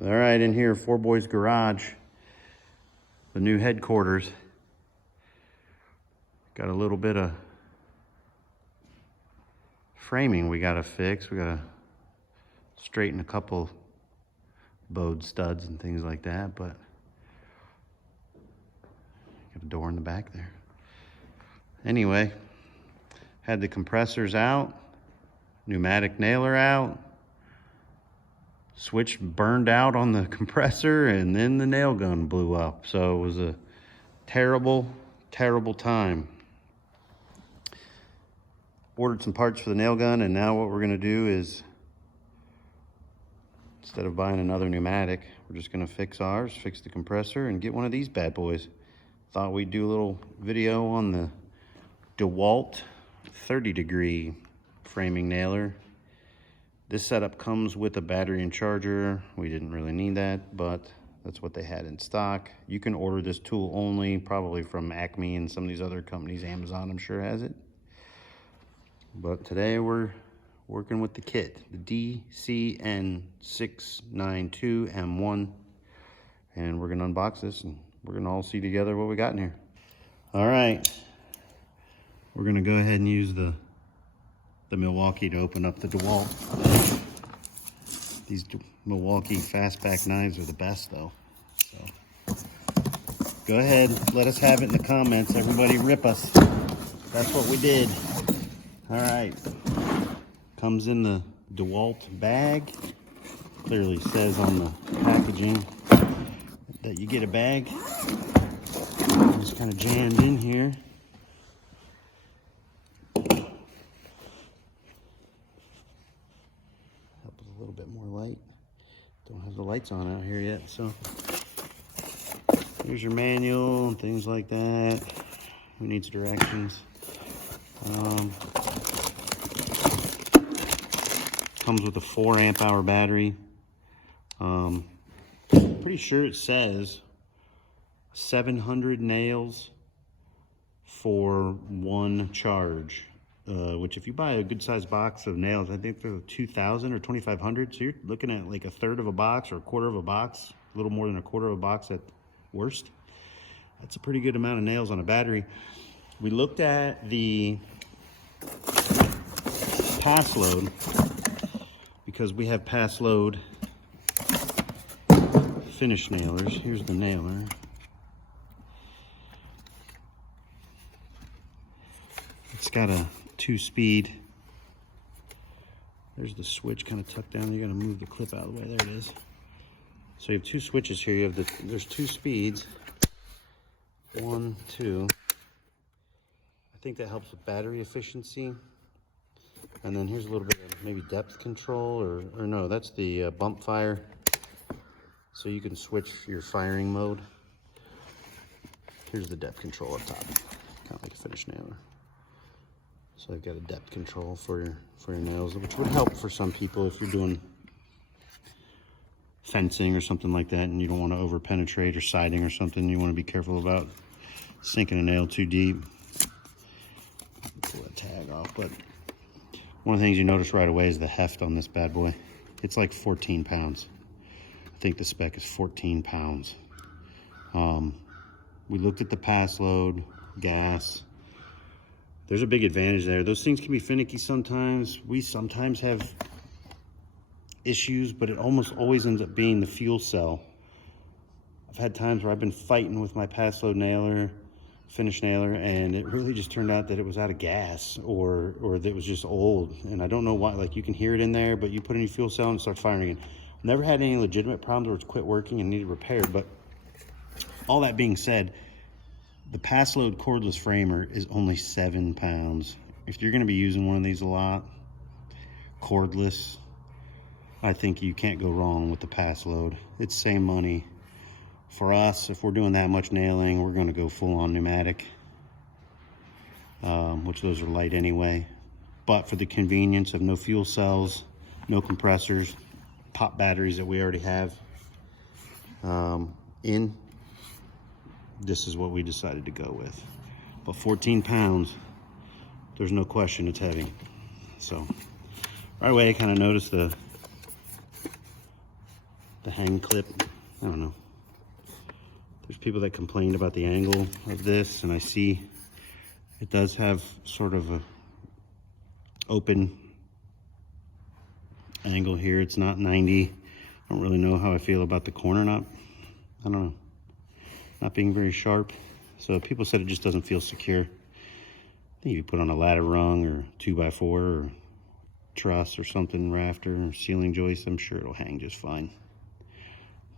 All right, in here, Four Boys Garage, the new headquarters. Got a little bit of framing we gotta fix. We gotta straighten a couple bowed studs and things like that, but got a door in the back there. Anyway, had the compressors out, pneumatic nailer out, switch burned out on the compressor, and then the nail gun blew up. So it was a terrible, terrible time. Ordered some parts for the nail gun, and now what we're gonna do is, instead of buying another pneumatic, we're just gonna fix ours, fix the compressor, and get one of these bad boys. Thought we'd do a little video on the Dewalt 30-degree framing nailer. This setup comes with a battery and charger. We didn't really need that, but that's what they had in stock. You can order this tool only, probably from Acme and some of these other companies. Amazon, I'm sure, has it. But today we're working with the kit, the DCN692M1. And we're gonna unbox this and we're gonna all see together what we got in here. All right, we're gonna go ahead and use the Milwaukee to open up the Dewalt. These Milwaukee fastback knives are the best though. So go ahead, let us have it in the comments. Everybody rip us. That's what we did. All right, comes in the Dewalt bag. Clearly says on the packaging that you get a bag. It's kind of jammed in here. A little bit more light. Don't have the lights on out here yet, so here's your manual and things like that. Who needs directions? Comes with a 4 amp hour battery. Pretty sure it says 700 nails for 1 charge. Which if you buy a good sized box of nails, I think they're 2,000 or 2,500. So you're looking at like a third of a box or a quarter of a box, a little more than a quarter of a box at worst. That's a pretty good amount of nails on a battery. We looked at the pass load because we have pass load finish nailers. Here's the nailer. It's got a 2-speed. There's the switch kind of tucked down. You got to move the clip out of the way. There it is. So you have 2 switches here. You have there's 2 speeds. 1, 2. I think that helps with battery efficiency. And then here's a little bit of maybe depth control, or no, that's the bump fire. So you can switch your firing mode. Here's the depth control up top, kind of like a finish nailer. So I've got a depth control for your nails, which would help for some people if you're doing fencing or something like that and you don't want to over penetrate, or siding or something. You want to be careful about sinking a nail too deep. Pull that tag off. But one of the things you notice right away is the heft on this bad boy. It's like 14 pounds. I think the spec is 14 pounds. We looked at the pass load, gas. There's a big advantage there. Those things can be finicky sometimes. We sometimes have issues, but it almost always ends up being the fuel cell. I've had times where I've been fighting with my pass load nailer, finish nailer, and it really just turned out that it was out of gas, or that it was just old. And I don't know why. Like, you can hear it in there, but you put in your fuel cell and it starts firing again. Never had any legitimate problems where it's quit working and needed repaired. But all that being said, the pass load cordless framer is only 7 pounds. If you're going to be using one of these a lot, cordless, I think you can't go wrong with the pass load. It's same money. For us, if we're doing that much nailing, we're going to go full on pneumatic, which those are light anyway. But for the convenience of no fuel cells, no compressors, pop batteries that we already have this is what we decided to go with. But 14 pounds, there's no question it's heavy. So right away I kind of noticed the the hang clip. I don't know. There's people that complained about the angle of this, and I see it does have sort of a open angle here. It's not 90. I don't really know how I feel about the corner I don't know, not being very sharp. So people said it just doesn't feel secure. I think you put on a ladder rung or 2x4 or truss or something, rafter or ceiling joist, I'm sure it'll hang just fine.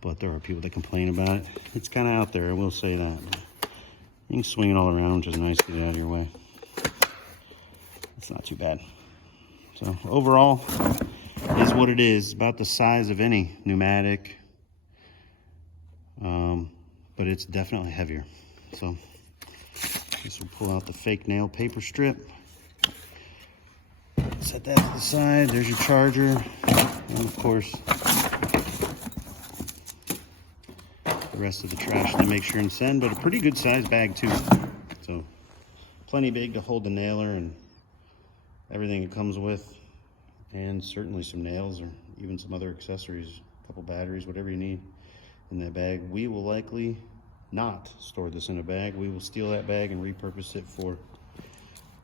But there are people that complain about it. It's kind of out there, I will say that. You can swing it all around, which is nice to get out of your way. It's not too bad. So overall, it is what it is. About the size of any pneumatic, but it's definitely heavier. So this will pull out the fake nail paper strip. Set that to the side. There's your charger, and of course the rest of the trash to make sure and send. But a pretty good size bag too, so plenty big to hold the nailer and everything it comes with, and certainly some nails or even some other accessories, a couple batteries, whatever you need in that bag. We will likely not store this in a bag. We will steal that bag and repurpose it for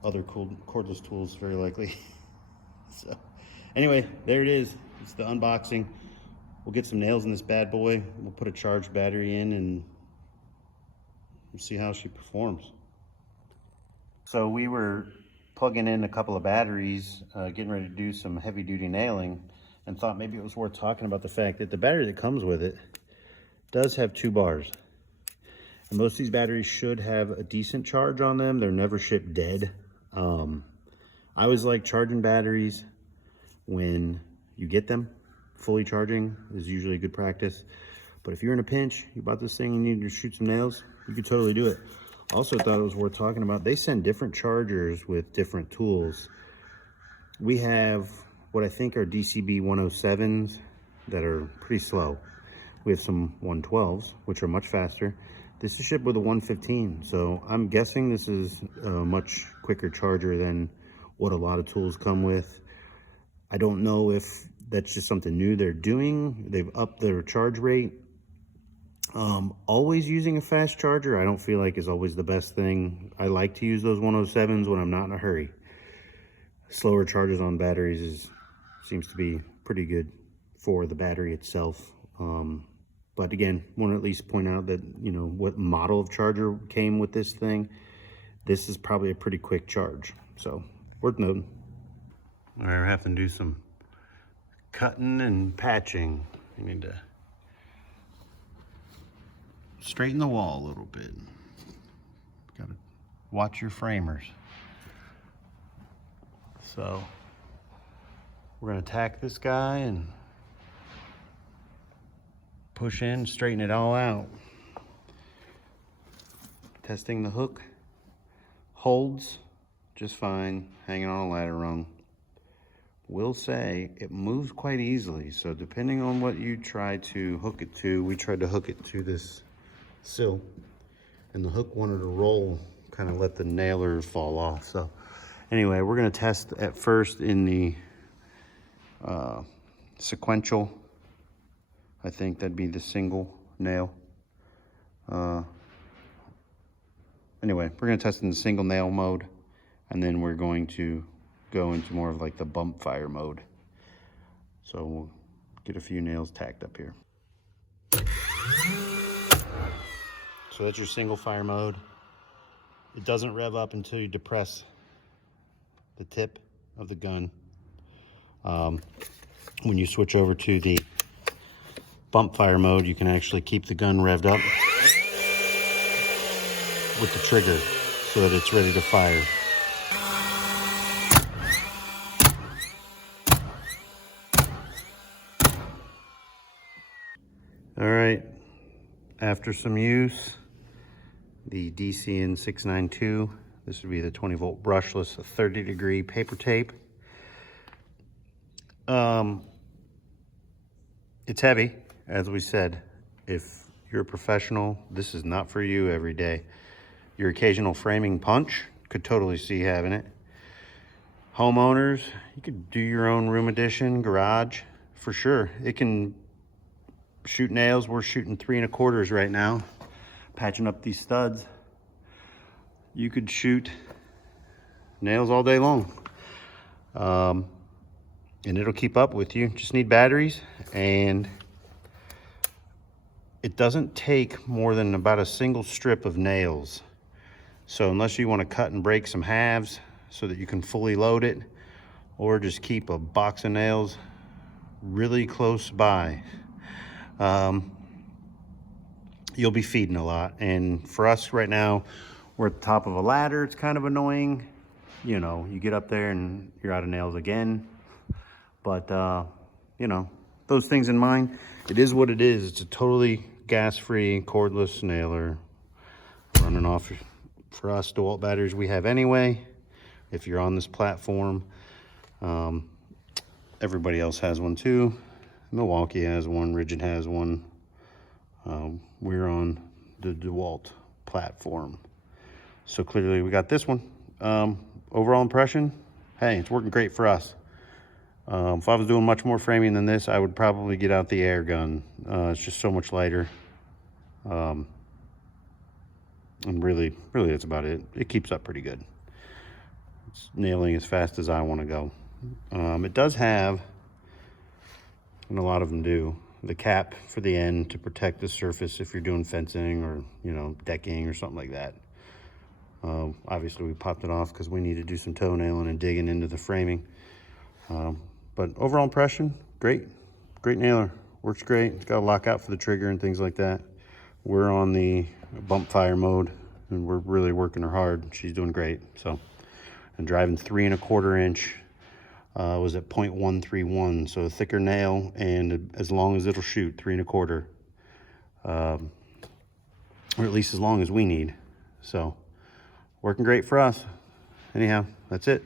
other cool cordless tools, very likely. So anyway, there it is. It's the unboxing. We'll get some nails in this bad boy. We'll put a charged battery in and we'll see how she performs. So we were plugging in a couple of batteries, getting ready to do some heavy duty nailing, and thought maybe it was worth talking about the fact that the battery that comes with it does have 2 bars. And most of these batteries should have a decent charge on them. They're never shipped dead. I always like charging batteries when you get them. Fully charging is usually a good practice. But if you're in a pinch, you bought this thing, you need to shoot some nails, you could totally do it. Also thought it was worth talking about, they send different chargers with different tools. We have what I think are DCB 107s that are pretty slow. We have some 112s, which are much faster. This is shipped with a 115, so I'm guessing this is a much quicker charger than what a lot of tools come with. I don't know if that's just something new they're doing. They've upped their charge rate. Always using a fast charger, I don't feel like is always the best thing. I like to use those 107s when I'm not in a hurry. Slower charges on batteries seems to be pretty good for the battery itself. But again, want to at least point out that, you know, what model of charger came with this thing. This is probably a pretty quick charge, so worth noting. All right, we're having to do some cutting and patching. We need to straighten the wall a little bit. Gotta watch your framers. So we're gonna tack this guy and push in, straighten it all out. Testing the hook. Holds just fine, hanging on a ladder rung. Will say it moves quite easily, so depending on what you try to hook it to, we tried to hook it to this sill, and the hook wanted to roll, kind of let the nailer fall off. So anyway, we're going to test at first in the sequential. I think that'd be the single nail. Anyway, we're going to test in the single nail mode, and then we're going to go into more of like the bump fire mode. So we'll get a few nails tacked up here. So that's your single fire mode. It doesn't rev up until you depress the tip of the gun. When you switch over to the bump fire mode, you can actually keep the gun revved up with the trigger so that it's ready to fire. All right, after some use, the DCN 692, this would be the 20 volt brushless 30-degree paper tape. It's heavy, as we said. If you're a professional, this is not for you every day. Your occasional framing punch could totally see having it. Homeowners, you could do your own room addition, garage, for sure. It can shoot nails, we're shooting 3 1/4 right now, patching up these studs. You could shoot nails all day long, and it'll keep up with you. Just need batteries, and it doesn't take more than about a single strip of nails. So unless you want to cut and break some halves so that you can fully load it, or just keep a box of nails really close by, you'll be feeding a lot. And for us right now, we're at the top of a ladder. It's kind of annoying. You know, you get up there and you're out of nails again. But, you know, those things in mind, it is what it is. It's a totally gas-free, cordless nailer running off, for us, Dewalt batteries we have anyway. If you're on this platform, everybody else has one too. Milwaukee has one, Rigid has one. We're on the Dewalt platform. So clearly we got this one. Overall impression, hey, it's working great for us. If I was doing much more framing than this, I would probably get out the air gun. It's just so much lighter. And really that's about it. It keeps up pretty good. It's nailing as fast as I want to go. It does have, and a lot of them do, the cap for the end to protect the surface if you're doing fencing or, you know, decking or something like that. Obviously we popped it off because we need to do some toenailing and digging into the framing. But overall impression, great nailer. Works great. It's got a lockout for the trigger and things like that. We're on the bump fire mode, and we're really working her hard. She's doing great. So, and driving 3 1/4 inch was at 0.131, so a thicker nail, and as long as it'll shoot, 3 1/4, or at least as long as we need. So, working great for us. Anyhow, that's it.